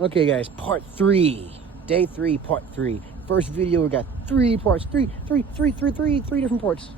Okay, guys, part 3. Day 3, part 3. First video, we got 3 parts. Three different parts.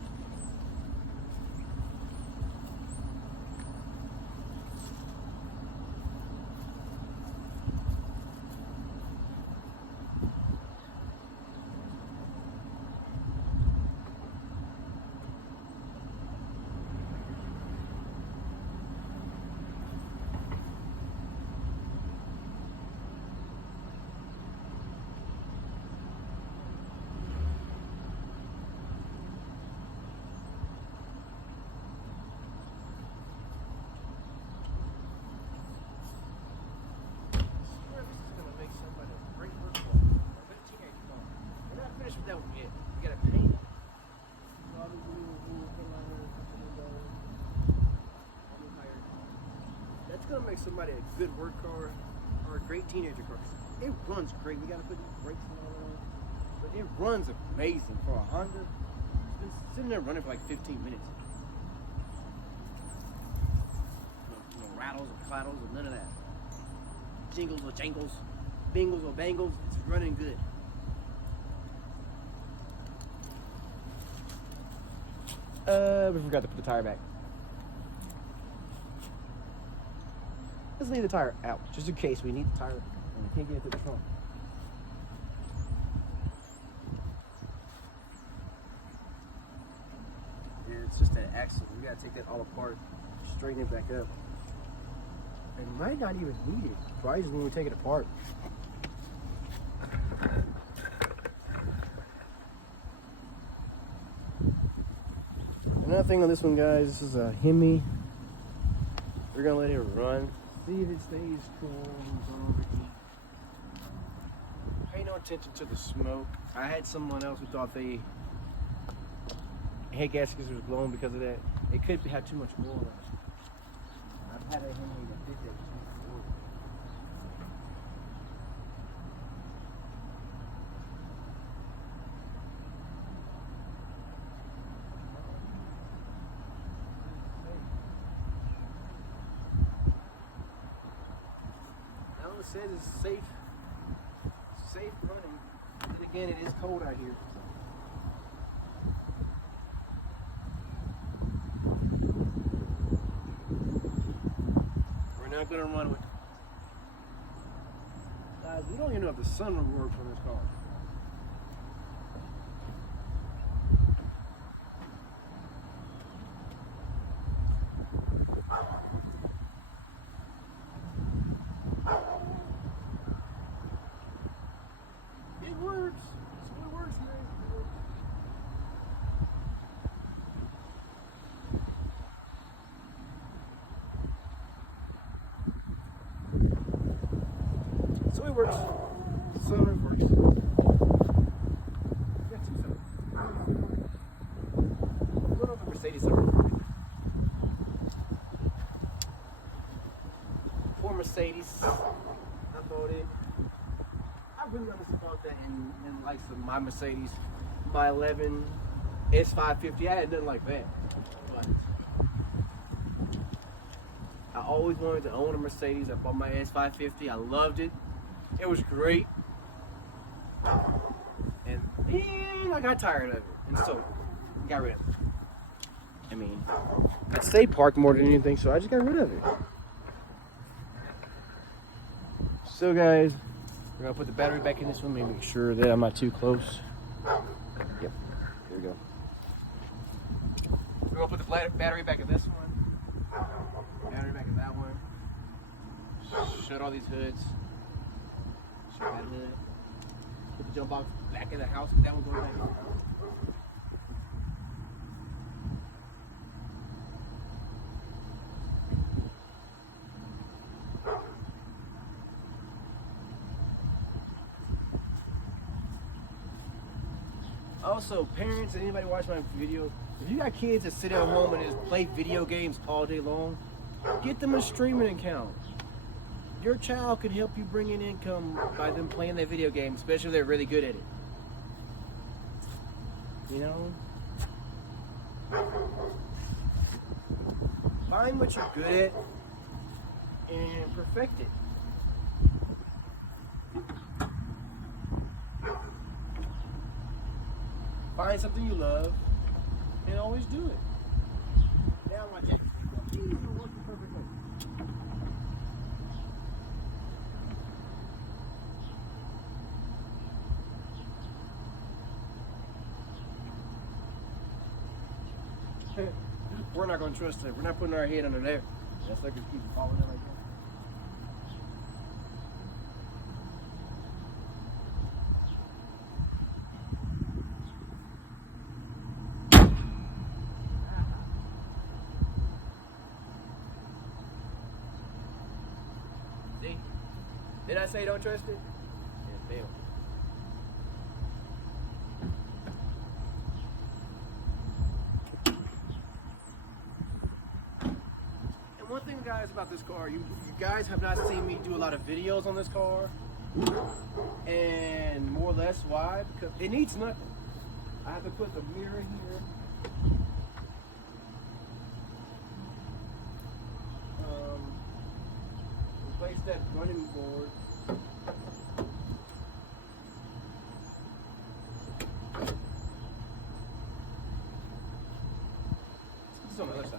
With that one yet. We gotta paint it. That's gonna make somebody a good work car or a great teenager car. It runs great. We gotta put these brakes and all on, but it runs amazing for a Honda. It's been sitting there running for like 15 minutes. No rattles or clattles or none of that. Jingles or jangles, bingles or bangles. It's running good. We forgot to put the tire back. Let's leave the tire out, just in case we need the tire and we can't get it to the trunk. Yeah, it's just that axle. We gotta take that all apart, straighten it back up. And might not even need it. Probably just when we take it apart. Another thing on this one, guys, this is a Hemi. We're gonna let it run. See if it stays cool. Pay no attention to the smoke. I had someone else who thought the head gaskets was blown because of that. It could have too much oil in it. I've had a Hemi that did that before. It says it's safe running. And again, it is cold out here. We're not gonna run with. Guys, we don't even know if the sun will work from this car. So it works. Sunroof works. Got two sunroofs. One of the Mercedes sunroof. Poor Mercedes. I bought it. I really honestly bought that in likes of my Mercedes, my 11 S550. I had nothing like that. But I always wanted to own a Mercedes. I bought my S550. I loved it. It was great, and then I got tired of it, and so got rid of it. I mean, I stayed parked more than anything, so I just got rid of it. So guys, we're gonna put the battery back in this one, make sure that I'm not too close. Yep, here we go. We're gonna put the battery back in this one, battery back in that one, shut all these hoods. Put the jump box back in the house. That one goes back in the house. Also, parents and anybody watching my video, if you got kids that sit at home and just play video games all day long, get them a streaming account. Your child can help you bring in income by them playing that video game, especially if they're really good at it. You know? Find what you're good at and perfect it. find something you love and always do it. Now my jacket is working perfectly. We're not going to trust it. We're not putting our head under there. That sucker's keep falling in like that. See? Did I say don't trust it? Yeah, fail. And one thing, guys, about this car, you guys have not seen me do a lot of videos on this car. And more or less why? Because it needs nothing. I have to put the mirror here. Replace that running board. This is on the other side.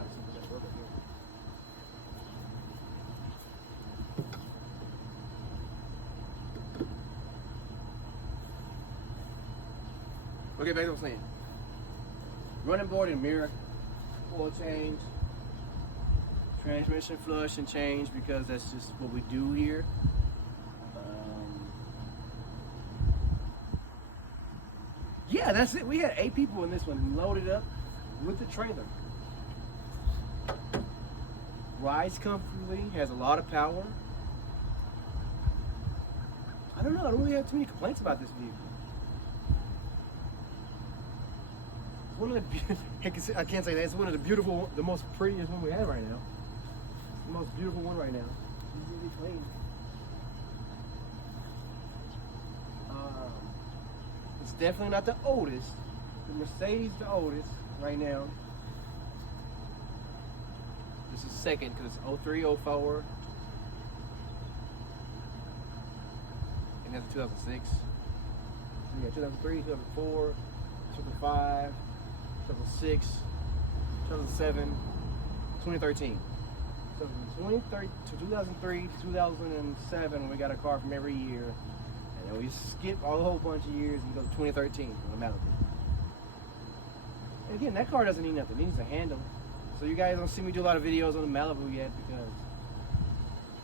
Okay, back to what I'm saying. Running board and mirror, oil change, transmission flush and change, because that's just what we do here. Yeah, that's it. We had 8 people in this one, loaded up with the trailer. Rides comfortably, has a lot of power. I don't know, I don't really have too many complaints about this vehicle. One of the, I can't say that, it's one of the beautiful, the most prettiest one we have right now. The most beautiful one right now. It's really clean. It's definitely not the oldest. The Mercedes the oldest right now. This is second because it's 03, 04. And that's 2006. So yeah, 2003, 2004, 2005. 2006, 2007, 2013. So from 2003 to 2007, we got a car from every year. And then we skip a whole bunch of years and go to 2013 on the Malibu. And again, that car doesn't need nothing. It needs a handle. So you guys don't see me do a lot of videos on the Malibu yet because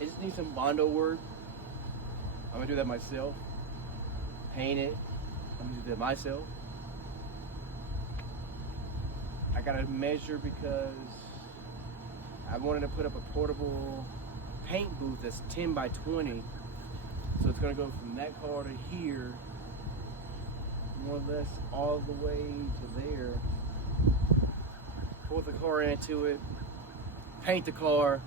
it just needs some Bondo work. I'm gonna do that myself. Paint it. I'm gonna do that myself. I gotta measure because I wanted to put up a portable paint booth that's 10 by 20. So it's gonna go from that car to here, more or less all the way to there. Pull the car into it, paint the car,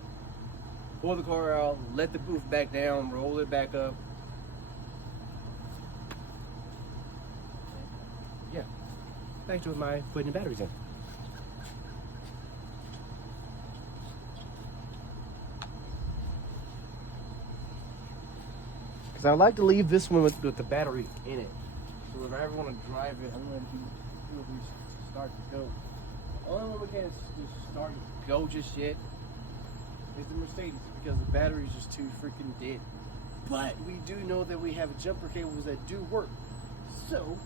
pull the car out, let the booth back down, roll it back up. Yeah, back to my putting the batteries in. Because I would like to leave this one with the battery in it. So if I ever want to drive it, I'm going to start to go. The only one we can't just start to go just yet is the Mercedes because the battery is just too freaking dead. But we do know that we have jumper cables that do work. So,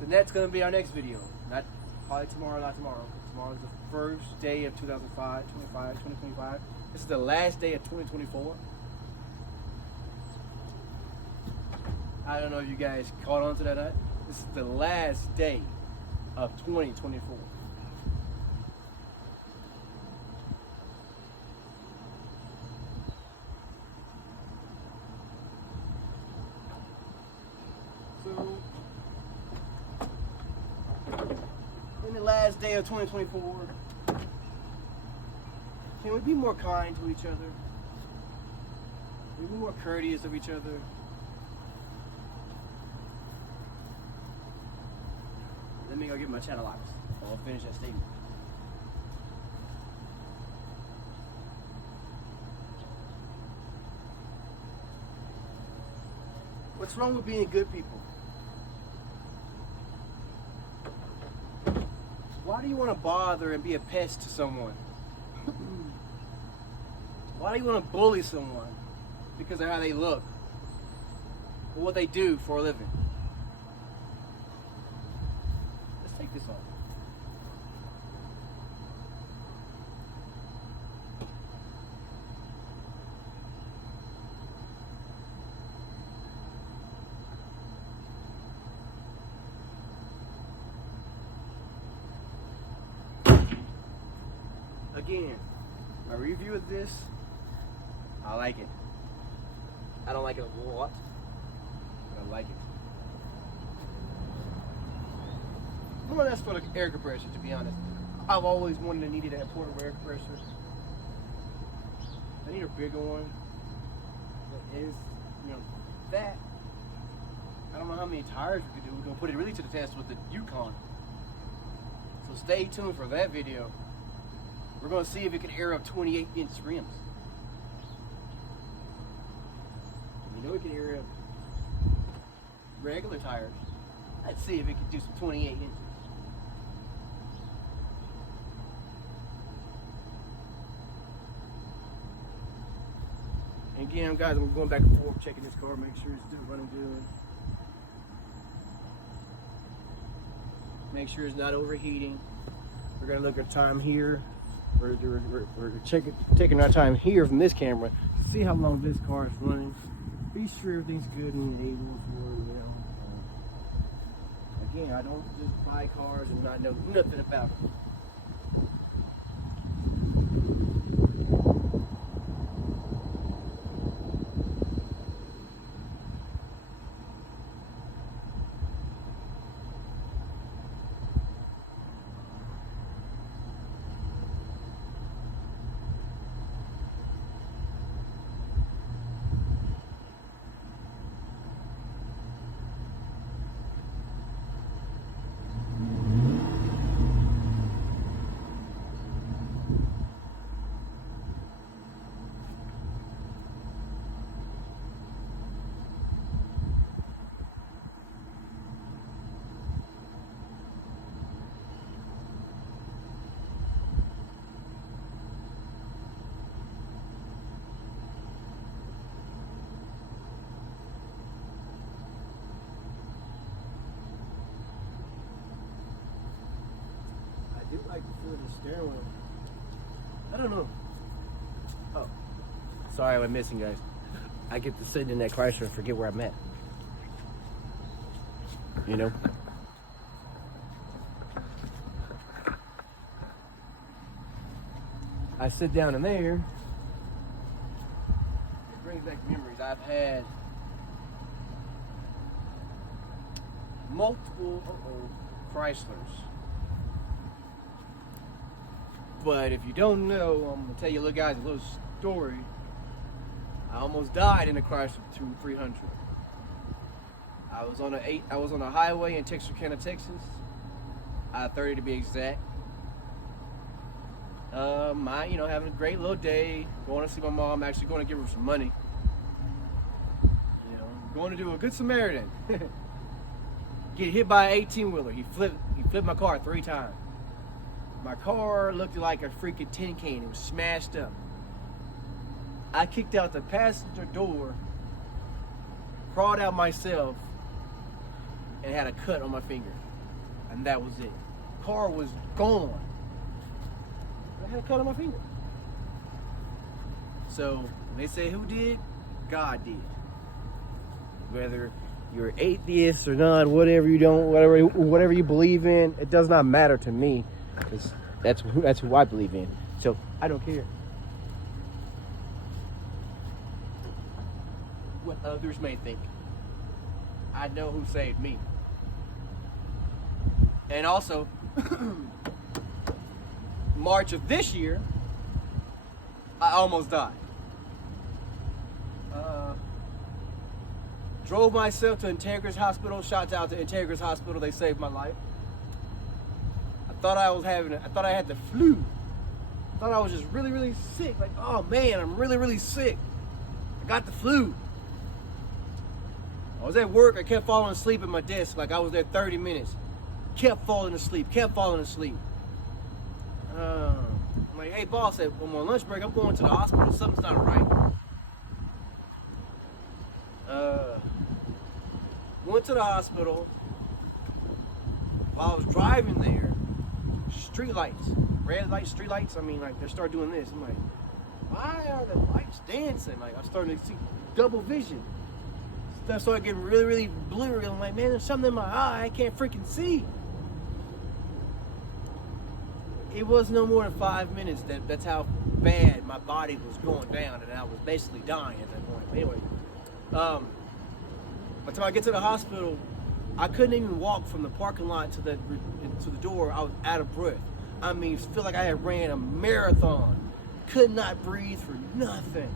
then that's going to be our next video. Not probably tomorrow, not tomorrow. Tomorrow is the first day of 2025. This is the last day of 2024. I don't know if you guys caught on to that or not. This is the last day of 2024. So, in the last day of 2024, can we be more kind to each other? Can we be more courteous of each other? Let me go get my channel locks. I'll finish that statement. What's wrong with being good people? Why do you want to bother and be a pest to someone? Why do you want to bully someone because of how they look or what they do for a living? Let's take this off. Again, my review of this, I like it. I don't like it a lot, but I like it. Well, that's for the air compressor, to be honest. I've always wanted and needed a portable air compressor. I need a bigger one. That is, that. I don't know how many tires we could do. We're gonna put it really to the test with the Yukon. So stay tuned for that video. We're going to see if it can air up 28-inch rims. You know it can air up regular tires. Let's see if it can do some 28 inches. And again, guys, I'm going back and forth checking this car, make sure it's still running good. Make sure it's not overheating. We're going to look at time here. We're taking our time here from this camera to see how long this car is running. Be sure everything's good and able for, Again, I don't just buy cars and not know nothing about them. I do like the feel of the steering wheel. I don't know. Oh, sorry, I'm missing, guys. I get to sit in that Chrysler and forget where I'm at. You know? I sit down in there. It brings back memories. I've had multiple Chryslers. But if you don't know, I'm gonna tell you, guys, a little story. I almost died in a Chrysler 300. I was on a highway in Texarkana, Texas. I-30 to be exact. Having a great little day. Going to see my mom. Actually going to give her some money. Going to do a good Samaritan. Get hit by an 18-wheeler. He flipped my car 3 times. My car looked like a freaking tin can. It was smashed up. I kicked out the passenger door, crawled out myself, and had a cut on my finger. And that was it. Car was gone. I had a cut on my finger. So they say who did? God did. Whether you're atheist or not, whatever you believe in, it does not matter to me. Because that's who I believe in. So I don't care what others may think. I know who saved me. And also, March of this year, I almost died. Drove myself to Integris Hospital. Shouts out to Integris Hospital. They saved my life. I thought I had the flu. I thought I was just really, really sick. Like, oh man, I'm really, really sick. I got the flu. I was at work. I kept falling asleep at my desk. Like I was there 30 minutes. Kept falling asleep. I'm like, hey, boss, I'm on lunch break. I'm going to the hospital. Something's not right. Went to the hospital. While I was driving there, street lights, red lights, street lights. I mean, like, they start doing this. I'm like, why are the lights dancing? Like, I'm starting to see double vision. Stuff started getting really, really blurry. I'm like, man, there's something in my eye. I can't freaking see. It was no more than 5 minutes. That's how bad my body was going down, and I was basically dying at that point. Anyway, by the time I get to the hospital, I couldn't even walk from the parking lot to the door. I was out of breath. I mean, feel like I had ran a marathon. Could not breathe for nothing.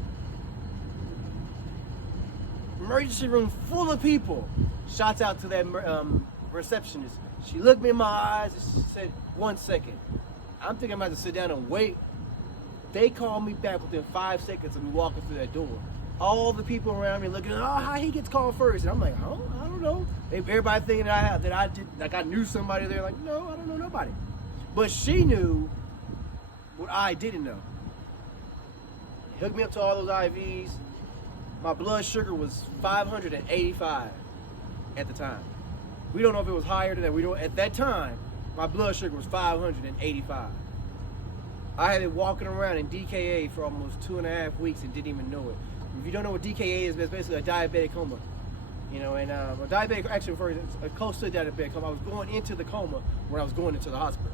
Emergency room full of people. Shouts out to that receptionist. She looked me in my eyes and she said, 1 second. I'm thinking I'm about to sit down and wait. They called me back within 5 seconds of me walking through that door. All the people around me looking, oh, how he gets called first. And I'm like, oh, I don't know. Everybody thinking that I did, like I knew somebody. They're like, no, I don't know nobody. But she knew what I didn't know. Hooked me up to all those IVs. My blood sugar was 585 at the time. We don't know if it was higher than that. We don't. At that time, my blood sugar was 585. I had been walking around in DKA for almost 2.5 weeks and didn't even know it. If you don't know what DKA is, it's basically a diabetic coma. You know, and a diabetic, actually, for a close to diabetic coma. I was going into the coma when I was going into the hospital.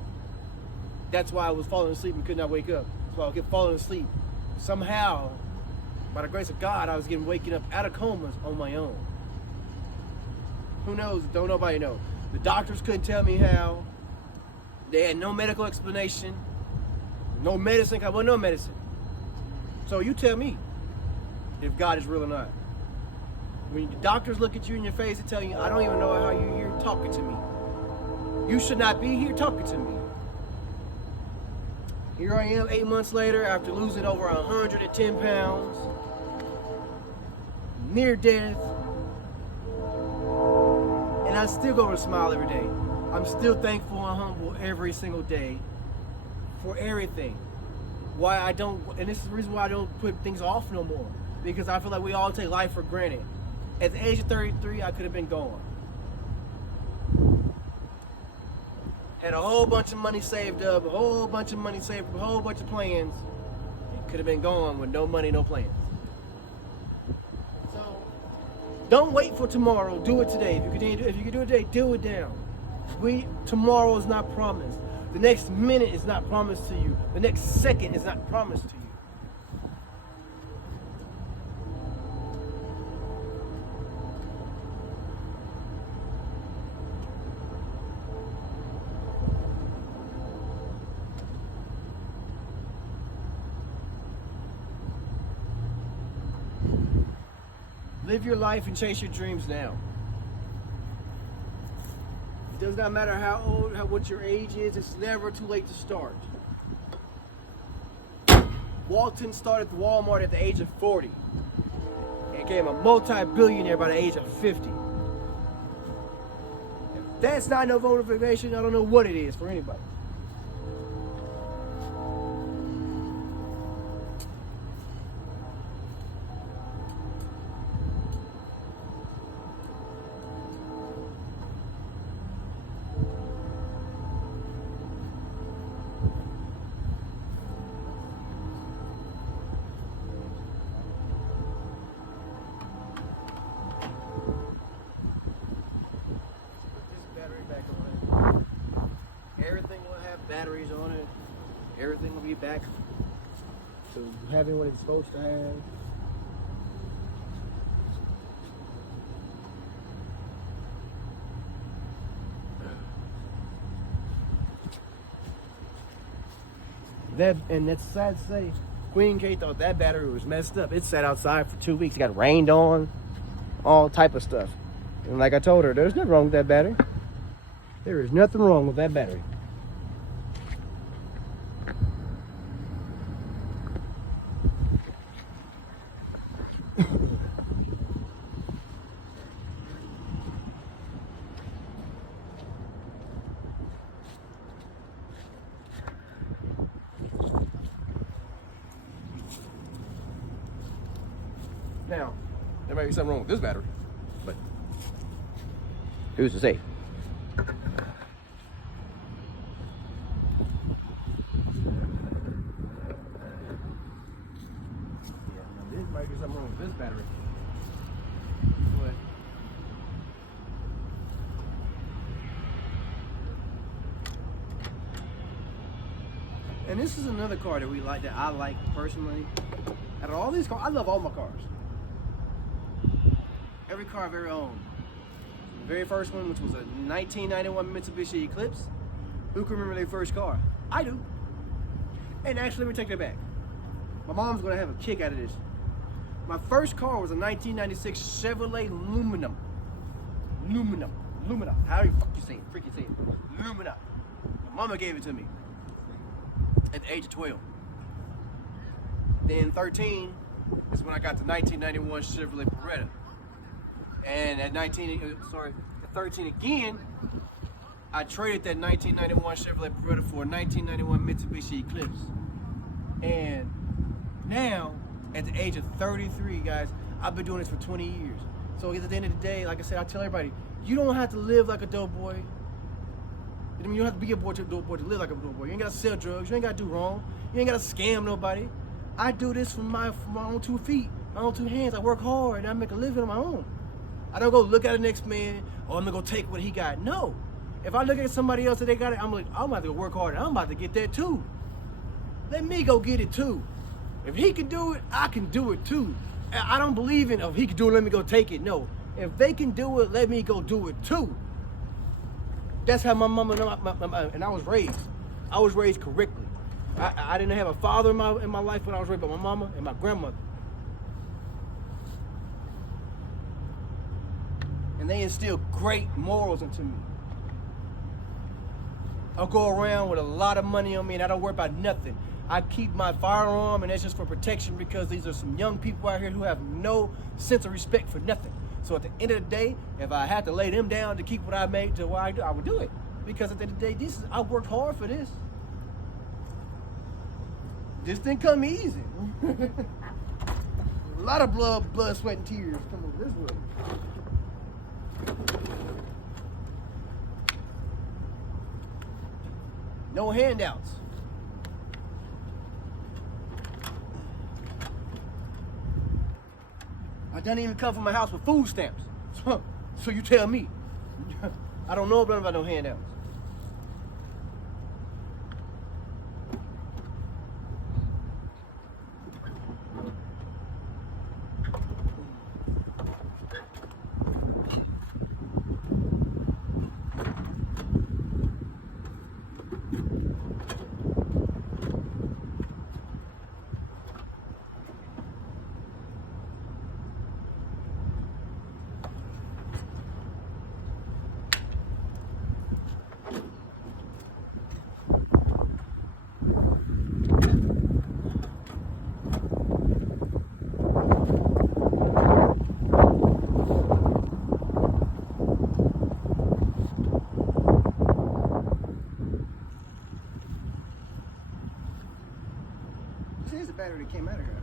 That's why I was falling asleep and could not wake up. So I kept falling asleep. Somehow, by the grace of God, I was waking up out of comas on my own. Who knows? Don't nobody know. The doctors couldn't tell me how. They had no medical explanation. No medicine. Well, no medicine. So you tell me if God is real or not. When the doctors look at you in your face and tell you, I don't even know how you're here talking to me. You should not be here talking to me. Here I am 8 months later after losing over 110 pounds. Near death. And I still go to smile every day. I'm still thankful and humble every single day for everything. Why I don't, and this is the reason why I don't put things off no more. Because I feel like we all take life for granted. At the age of 33, I could have been gone. Had a whole bunch of money saved up, a whole bunch of plans. It could have been gone with no money, no plans. So, don't wait for tomorrow. Do it today. If you can do it today, do it now. Tomorrow is not promised. The next minute is not promised to you. The next second is not promised to you. Live your life and chase your dreams now. It does not matter how old, what your age is, it's never too late to start. Walton started Walmart at the age of 40 and became a multi-billionaire by the age of 50. If that's not no motivation, I don't know what it is for anybody. Everything will have batteries on it. Everything will be back to having what it's supposed to have. And that's sad to say. Queen K thought that battery was messed up. It sat outside for 2 weeks. It got rained on, all type of stuff. And like I told her, there's nothing wrong with that battery. There is nothing wrong with that battery. Now, there might be something wrong with this battery, but who's to say? There might be something wrong with this battery. But and this is another car that we like, that I like personally. Out of all these cars, I love all my cars. Every car I've ever owned. The very first one, which was a 1991 Mitsubishi Eclipse. Who can remember their first car? I do. And actually, let me take that back. My mom's gonna have a kick out of this. My first car was a 1996 Chevrolet Luminum. Luminum. How do you fuck you say it? Freaking say it. Luminum. My mama gave it to me at the age of 12. Then 13 is when I got the 1991 Chevrolet Beretta. And at 13 again, I traded that 1991 Chevrolet Beretta for a 1991 Mitsubishi Eclipse. And now, at the age of 33, guys, I've been doing this for 20 years. So at the end of the day, like I said, I tell everybody, you don't have to live like a dope boy. I mean, you don't have to be a dope boy to live like a dope boy. You ain't got to sell drugs. You ain't got to do wrong. You ain't got to scam nobody. I do this from my own 2 feet, my own 2 hands. I work hard and I make a living on my own. I don't go look at the next man, or I'm gonna go take what he got. No. If I look at somebody else that they got it, I'm like, I'm about to go work hard and I'm about to get that too. Let me go get it too. If he can do it, I can do it too. I don't believe in, if he can do it, let me go take it. No. If they can do it, let me go do it too. That's how my mama and I was raised. I was raised correctly. I didn't have a father in my life when I was raised by my mama and my grandmother. And they instill great morals into me. I'll go around with a lot of money on me and I don't worry about nothing. I keep my firearm, and that's just for protection, because these are some young people out here who have no sense of respect for nothing. So at the end of the day, if I had to lay them down to keep what I made to what I do, I would do it. Because at the end of the day, I worked hard for this. This didn't come easy. A lot of blood, sweat, and tears come over this way. No handouts. I didn't even come from my house with food stamps. So you tell me. I don't know about no handouts. Here's the battery that came out of here.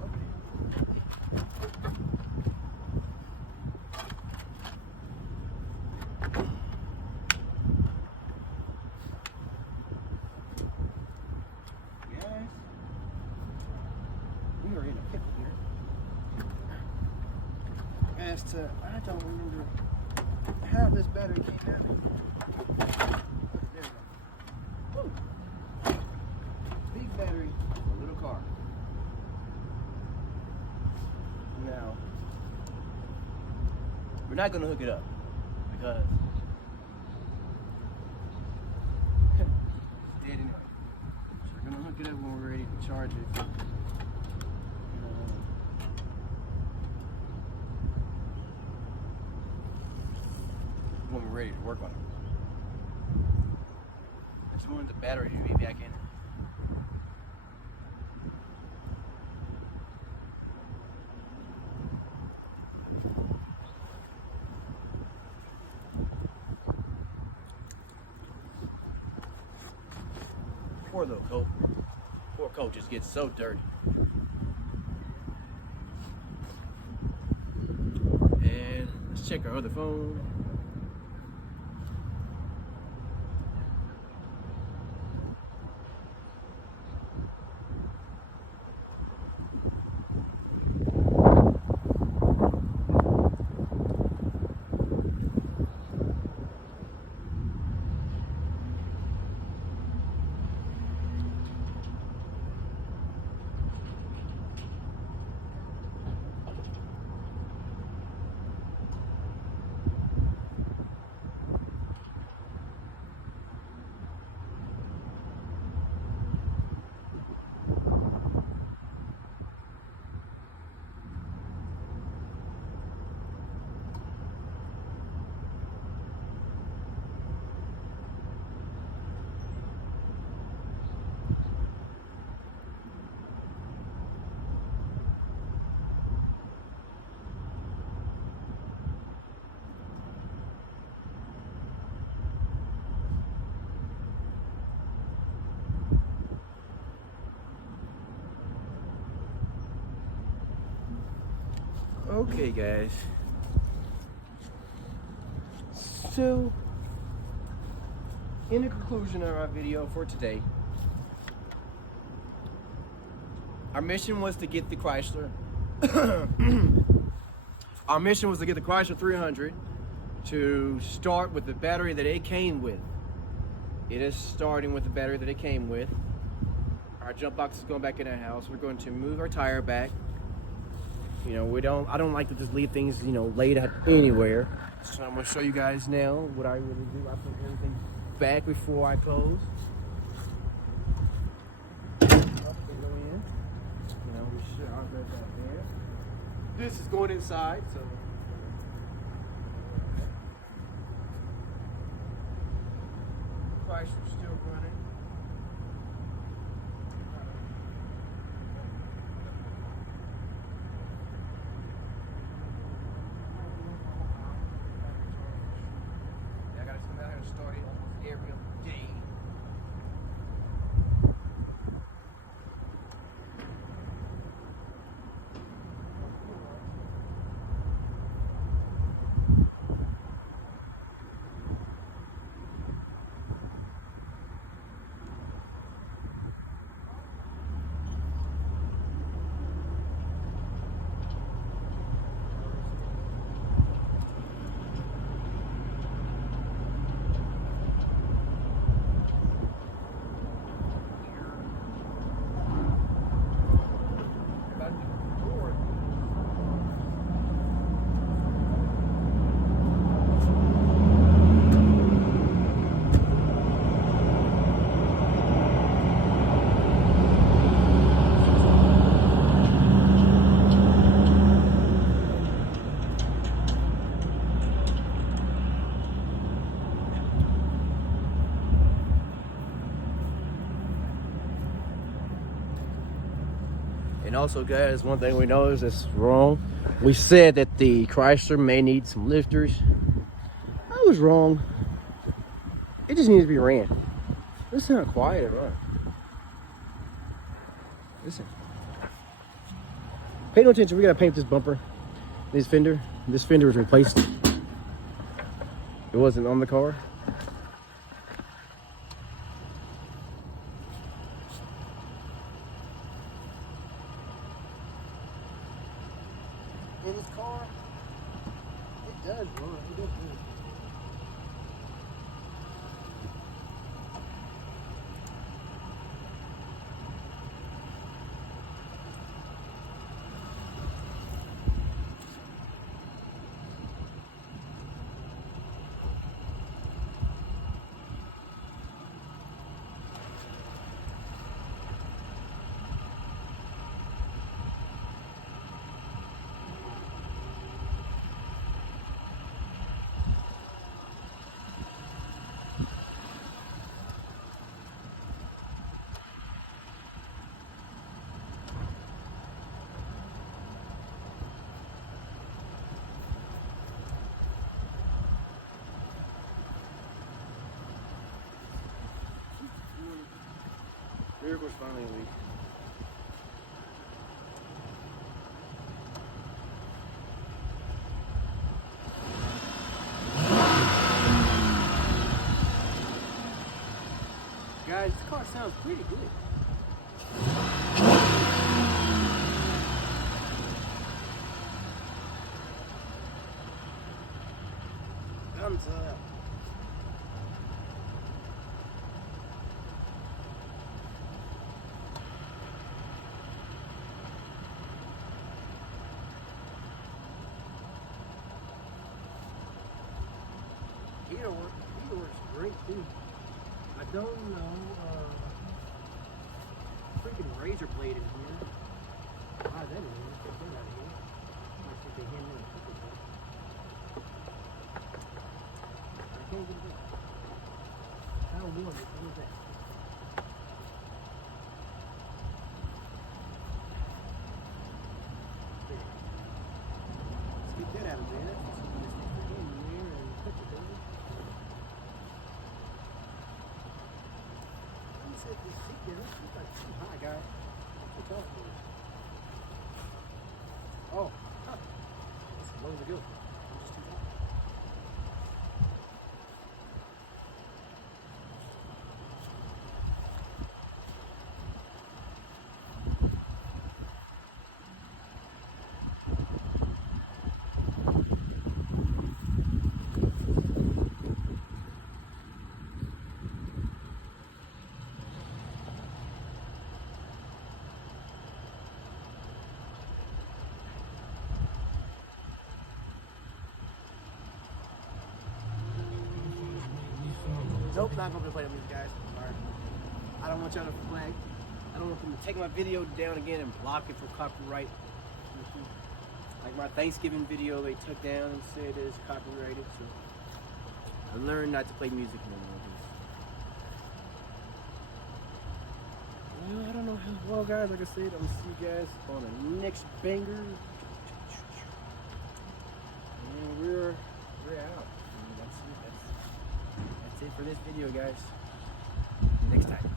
Yes. We are in a pickle here. As to, I don't remember how this battery came out of here. There we go. Woo. Big battery, a little car. Now, we're not gonna hook it up because it's dead anyway. So we're gonna hook it up when we're ready to charge it. When we're ready to work on it. I just wanted the battery to be back in it. Poor little coat. Poor coat just gets so dirty. Let's check our other phone. Okay, guys. So, in the conclusion of our video for today, our mission was to get the Chrysler. Our mission was to get the Chrysler 300 to start with the battery that it came with. It is starting with the battery that it came with. Our jump box is going back in the house. We're going to move our tire back. You know, I don't like to just leave things, you know, laid out anywhere. So I'm gonna show you guys now what I really do. I put everything back before I close. Up and go in. You know, we should have that there. This is going inside, so. Chrysler's still running. Started almost every other day. And also, guys, one thing we noticed that's wrong. We said that the Chrysler may need some lifters. I was wrong. It just needs to be ran. Listen how quiet it runs. Listen. Pay no attention. We gotta paint this bumper. This fender. This fender was replaced. It wasn't on the car. In this car, it does run. It does run. Vehicle's finally weak. guys, this car sounds pretty good. Thumbs up. Heater works great too. I don't know, freaking razor blade in here. Why is that in here? Get that out of here. Might think they hand me a pickle jar. I can't get it out. I don't want it. What is that? There. Let's get that out of there. So we just stick it in there and put it there. This seat there, it's like too high, guys. What's up for it? Oh, huh. That's as low as it goes. I'm just too high. Nope, not gonna play that music, guys. Sorry. I don't want y'all to flag. I don't want them to take my video down again and block it for copyright. Like my Thanksgiving video, they took down and said it's copyrighted. So I learned not to play music anymore. Well, I don't know how. Well, guys, like I said, I'm gonna see you guys on the next banger. And we're out. That's it for this video, guys. Next time.